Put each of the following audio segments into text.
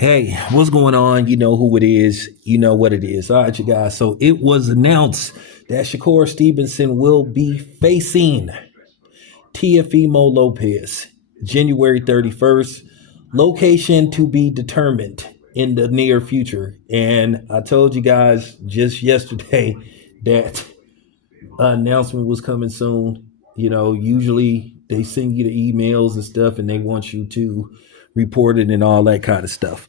Hey, what's going on? You know who it is. You know what it is. All right, you guys. So it was announced that Shakur Stevenson will be facing Teofimo Lopez January 31st. Location to be determined in the near future. And I told you guys just yesterday that announcement was coming soon. Usually they send you the emails and stuff and they want you to report it and all that kind of stuff.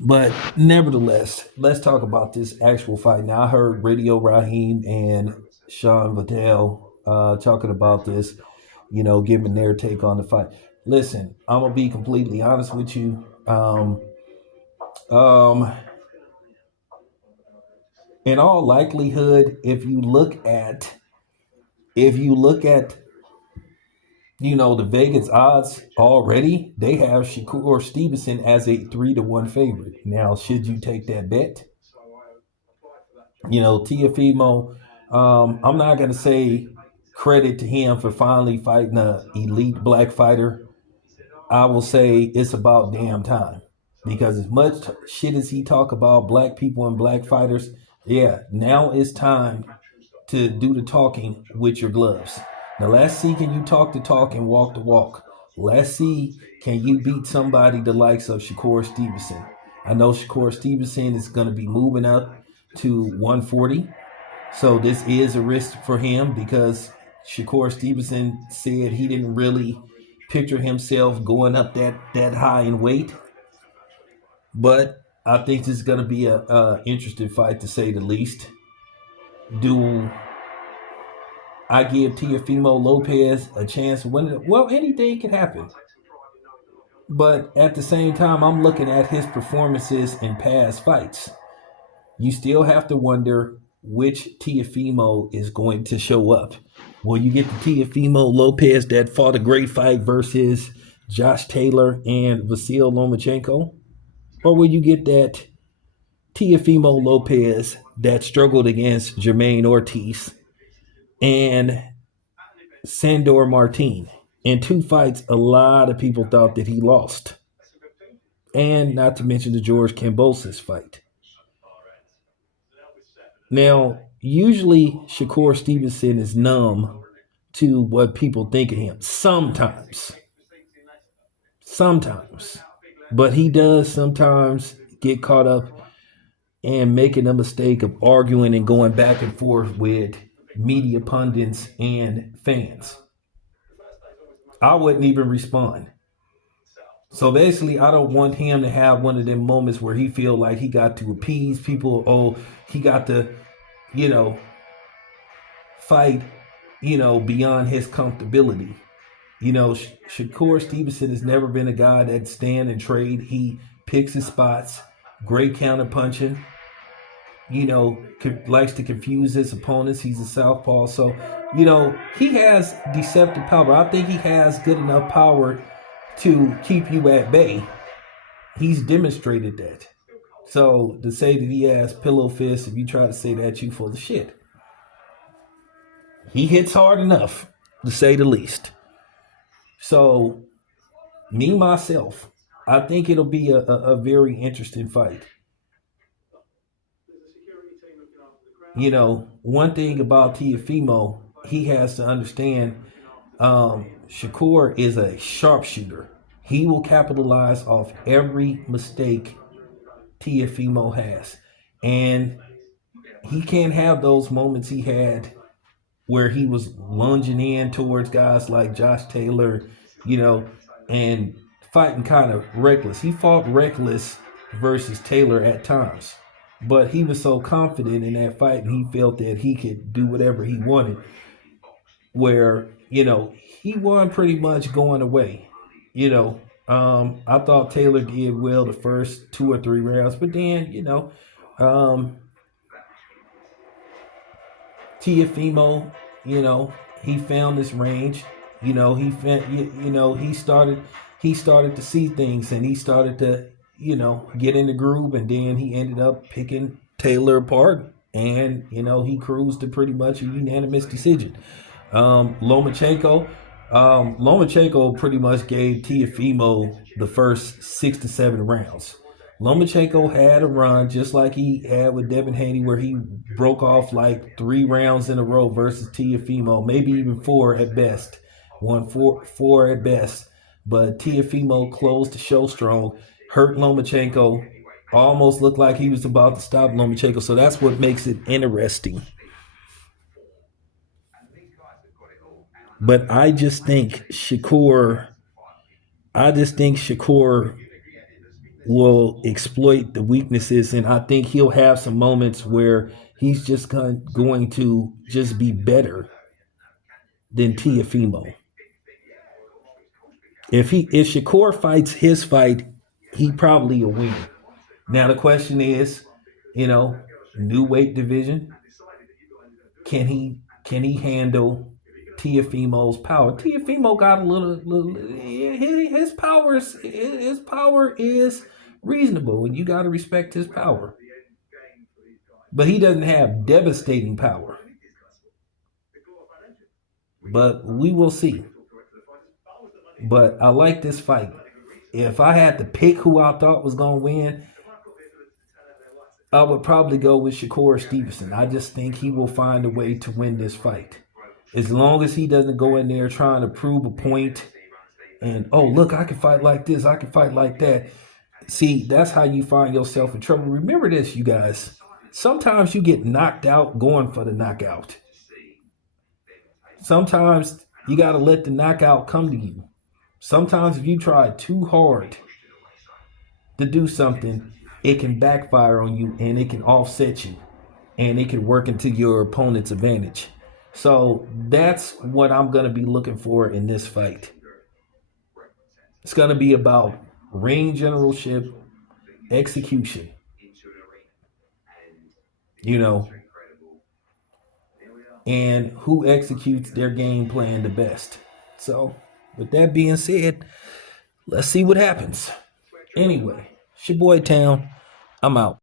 But nevertheless, let's talk about this actual fight. Now, I heard Radio Raheem and Sean Vidal talking about this, giving their take on the fight. Listen, I'm going to be completely honest with you. Um, in all likelihood, if you look at the Vegas odds already, they have Shakur Stevenson as a 3-1 favorite. Now, should you take that bet? Tiafimo, I'm not going to say credit to him for finally fighting an elite black fighter. I will say it's about damn time. Because as much shit as he talk about black people and black fighters, yeah, now it's time to do the talking with your gloves. Now let's see, can you talk the talk and walk the walk? Let's see, can you beat somebody the likes of Shakur Stevenson? I know Shakur Stevenson is going to be moving up to 140. So this is a risk for him because Shakur Stevenson said he didn't really picture himself going up that high in weight. But I think this is going to be a interesting fight to say the least. Do I give Teofimo Lopez a chance to win it? Well, anything can happen. But at the same time, I'm looking at his performances in past fights. You still have to wonder which Teofimo is going to show up. Will you get the Teofimo Lopez that fought a great fight versus Josh Taylor and Vasyl Lomachenko? Or will you get that Teofimo Lopez that struggled against Jermaine Ortiz and Sandor Martin? In two fights, a lot of people thought that he lost. And not to mention the George Kambosos fight. Now, usually Shakur Stevenson is numb to what people think of him. Sometimes. But he does sometimes get caught up and making a mistake of arguing and going back and forth with media pundits and fans. I wouldn't even respond. So basically, I don't want him to have one of them moments where he feel like he got to appease people. Oh, he got to, fight, beyond his comfortability. Shakur Stevenson has never been a guy that stand and trade. He picks his spots, great counter punching, likes to confuse his opponents. He's a southpaw. So, he has deceptive power. I think he has good enough power to keep you at bay. He's demonstrated that. So to say that he has pillow fists, if you try to say that, you full of shit. He hits hard enough, to say the least. So, myself, I think it'll be a very interesting fight. One thing about Teofimo, he has to understand Shakur is a sharpshooter. He will capitalize off every mistake Teofimo has. And he can't have those moments he had where he was lunging in towards guys like Josh Taylor, and fighting kind of reckless. He fought reckless versus Taylor at times. But he was so confident in that fight and he felt that he could do whatever he wanted. Where, he won pretty much going away. I thought Taylor did well the first 2 or 3 rounds. But then, Teofimo, he found his range. He started to see things and he started to, get in the groove, and then he ended up picking Taylor apart, and he cruised to pretty much a unanimous decision. Lomachenko pretty much gave Teofimo the first 6 to 7 rounds. Lomachenko had a run just like he had with Devin Haney, where he broke off like 3 rounds in a row versus Teofimo, maybe even 4 at best. Won four at best. But Teofimo closed the show strong, hurt Lomachenko, almost looked like he was about to stop Lomachenko. So that's what makes it interesting. But I just think Shakur will exploit the weaknesses, and I think he'll have some moments where he's just going to just be better than Tiafimo. If Shakur fights his fight, he probably will win. Now the question is, new weight division, can he handle Tiafimo's power? Tiafimo got a little his power is reasonable, and you got to respect his power. But he doesn't have devastating power. But we will see. But I like this fight. If I had to pick who I thought was going to win, I would probably go with Shakur Stevenson. I just think he will find a way to win this fight. As long as he doesn't go in there trying to prove a point and, oh, look, I can fight like this, I can fight like that. See, that's how you find yourself in trouble. Remember this, you guys. Sometimes you get knocked out going for the knockout. Sometimes you got to let the knockout come to you. Sometimes if you try too hard to do something, it can backfire on you and it can offset you and it can work into your opponent's advantage. So that's what I'm going to be looking for in this fight. It's going to be about ring generalship, execution. And who executes their game plan the best. So, with that being said, let's see what happens. Anyway, it's your boy Town. I'm out.